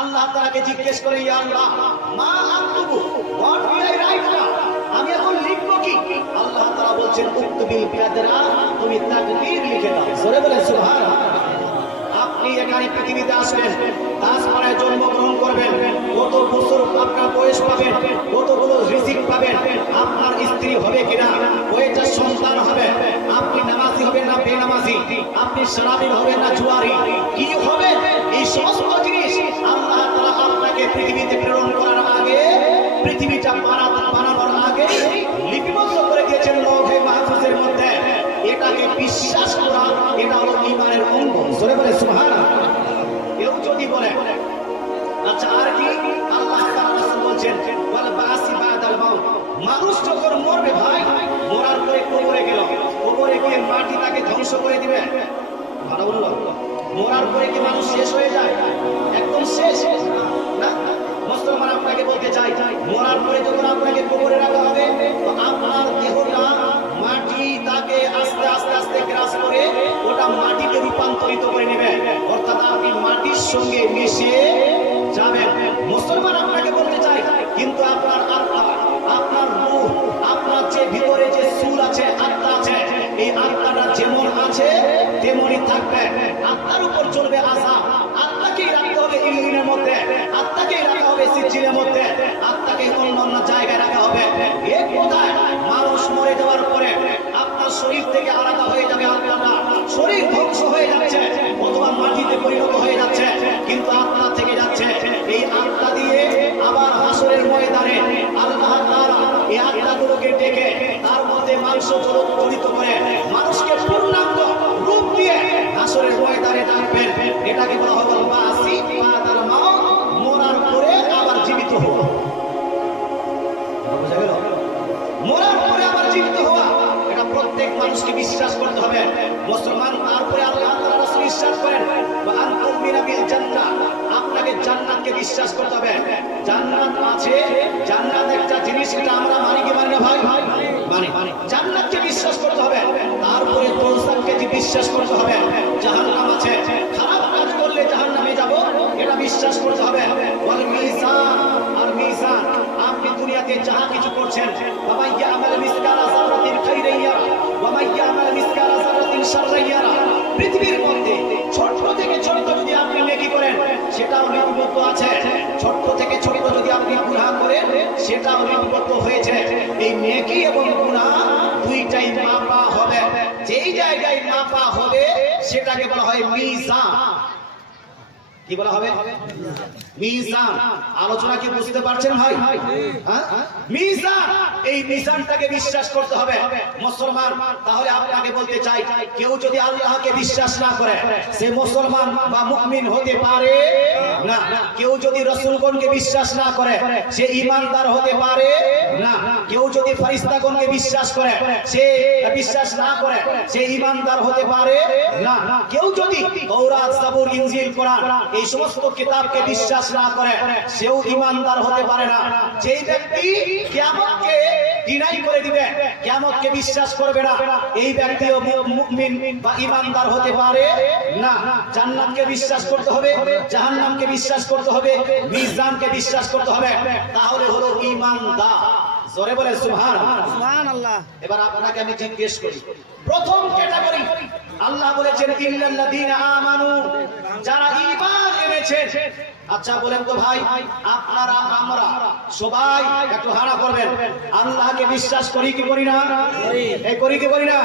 আল্লাহ তাআলাকে জিজ্ঞেস করে, ইয়া আল্লাহ মা আক্তুবু, what will I write now, আমি এখন লিখব কি? আল্লাহ তাআলা বলছেন উক্তুবিল কাদরা, তুমি তাকদীর লিখে দাও। জোরে বলে সুবহানাল্লাহ। আপনি এখানে পৃথিবীতে আসবেন, তারপরে জন্মগ্রহণ করবেন, কত বছর আপনার বয়স পাবেন, কতগুলো রিজিক পাবেন, আপনার স্ত্রী হবে কিনা, কয়টা সন্তান হবে, আপনি নামাজি হবেন না বেনামাজি, আপনি শরাবি হবেন না জুয়ারি, কি হবে, এই সমস্ত জিনিস আল্লাহ তাআলা আপনাকে পৃথিবীতে প্রেরণ করার আগে, পৃথিবীটা বানানোর আগে লিপিবদ্ধ করে দিয়েছেন লৌহে মাহফুজের মধ্যে। এটাকে বিশ্বাস করা, এটা হলো ঈমানের অঙ্গ। জোরে বলে সুবহানাল্লাহ। কেউ যদি বলে আচ্ছা আর কি, আল্লাহ তাআলা বলছেন ওয়াল বাসি বাদাল মাউত, মানুষ যখন মরবে ভাই, মরার পরে কবরে গেল, কবরে গিয়ে মাটি তাকে ধ্বংস করে দিবে। ভালো বললো, মরার পরে কি মানুষ শেষ হয়ে যায়? একদম শেষ না। মুসলমান আপনাকে বলতে চাই, মরার পরে যখন আপনাকে কবরে রাখা হবে, আপনার দেহটা মাটি তাকে আস্তে আস্তে আস্তে গ্রাস করে ওটা মাটিতে রূপান্তরিত করে নেবে, অর্থাৎ আপনি মাটির সঙ্গে মিশে যাবেন। মুসলমান আপনাকে বলতে চাই, কিন্তু আপনার আত্মা, আপনার রূহ, আপনার যে ভিতরে যে সুর আছে, আত্মা আছে, এই আত্মাটা যেমন আছে তেমনই থাকবে। আত্মার উপর চলবে আযাব, আত্মাকেই রাখতে হবে ইলিনের মধ্যে, আত্মাকেই রাখা হবে সিজিলের মধ্যে, আত্মাকে অন্য জায়গায় রাখা হবে। এক কথায় মানুষ মরে যাওয়ার পরে আপনার শরীর থেকে আলাদা হয়ে যাবে আত্মাটা, শরীর ধ্বংস হয়ে যাচ্ছে অথবা মাটিতে পরিণত হয়ে যাচ্ছে, কিন্তু আত্মা থেকে যাচ্ছে। এই আত্মা দিয়ে আবার হাসরের ময়দানে আল্লাহ তাআলা এই আত্মাগুলোকে ডেকে তার মধ্যে মাংস জড়িত করে মানুষকে পূর্ণাঙ্গ রূপ দিয়ে হাসরের ময়দানে ডাকবেন। এটাকে বলা হয় বাসি বাদাল মাউত, মরার পরে আবার জীবিত হওয়া। বুঝা গেল? মরার পরে আবার জীবিত হওয়া, এটা প্রত্যেক মানুষকে বিশ্বাস করতে হবে। মুসলমান তারপরে আল্লাহ তাআলা রাসূল বিশ্বাস করেন ওয়া আনতুম বিল জান্নাহ, আপনাকে জান্নাতকে বিশ্বাস করতে হবে। জান্নাত আছে, জান্নাত একটা জিনিস, এটা আমরা মানি কি মানি না ভাই? মানি। জান্নাতকে বিশ্বাস করতে হবে। তারপরে দোজখকে বিশ্বাস করতে হবে। জাহান্নাম আছে, খারাপ কাজ করলে জাহান্নামে যাব, এটা বিশ্বাস করতে হবে। ওয়াল মিজান, আর মিজান, আপনি দুনিয়াতে যা কিছু করছেন, ওয়া ইয়ামাল মিসকালা যারাতিন খাইরান ইয়ারা ওয়া ইয়ামাল মিসকালা যারাতিন শাররান ইয়ারা, পৃথিবীর মধ্যে ছোট থেকে ছোট যদি আপনি নেকি করেন সেটাও লিপিবদ্ধ আছে, ছোট থেকে ছোট যদি আপনি গুনাহ করেন সেটাও লিপিবদ্ধ হয়েছে। এই নেকি এবং গুনাহ দুইটাই মাপা হবে, যেই জায়গায় মাপা হবে সেটাকে বলা হয় মিজান। কি বলা হবে? মিজান। আলোচনা কি বুঝতে পারছেন ভাই? হ্যাঁ, মিজান, এই মিজানটাকে বিশ্বাস করতে হবে মুসলমান। তাহলে আপনাকে বলতে চাই, কেউ যদি আল্লাহকে বিশ্বাস না করে সে মুসলমান বা মুমিন হতে পারে না। কেউ যদি রাসূলগণকে বিশ্বাস না করে সে ঈমানদার হতে পারে না। কেউ যদি ফেরেশতাগণকে বিশ্বাস করে সে বিশ্বাস না করে সে ঈমানদার হতে পারে না। কেউ যদি তাওরাত, জাবুর, ইনজিল, কোরআন এই সমস্ত কিতাবকে বিশ্বাস না করে সেও ঈমানদার হতে পারে না। যেই ব্যক্তি কিয়ামতকে ডিনাই করে দিবে, কিয়ামতকে বিশ্বাস করবে না, এই ব্যক্তিও মুমিন বা ঈমানদার হতে পারে না। জান্নাতকে বিশ্বাস করতে হবে, জাহান্নামকে বিশ্বাস করতে হবে, মিজানকে বিশ্বাস করতে হবে, তাহলে হলো ঈমানদার। জোরে বলে সুবহানাল্লাহ। এবার আপনাকে আমি জিজ্ঞেস করি, প্রথম ক্যাটাগরি আল্লাহ বলেছেন ইল্লাল্লাযীনা আমানু, যারা ঈমান এনেছে। আচ্ছা বলেন তো ভাই, আপনারা আমরা সবাই একটু হারা করবেন, আল্লাহকে বিশ্বাস করি কি করি না? এই করি কি করি না?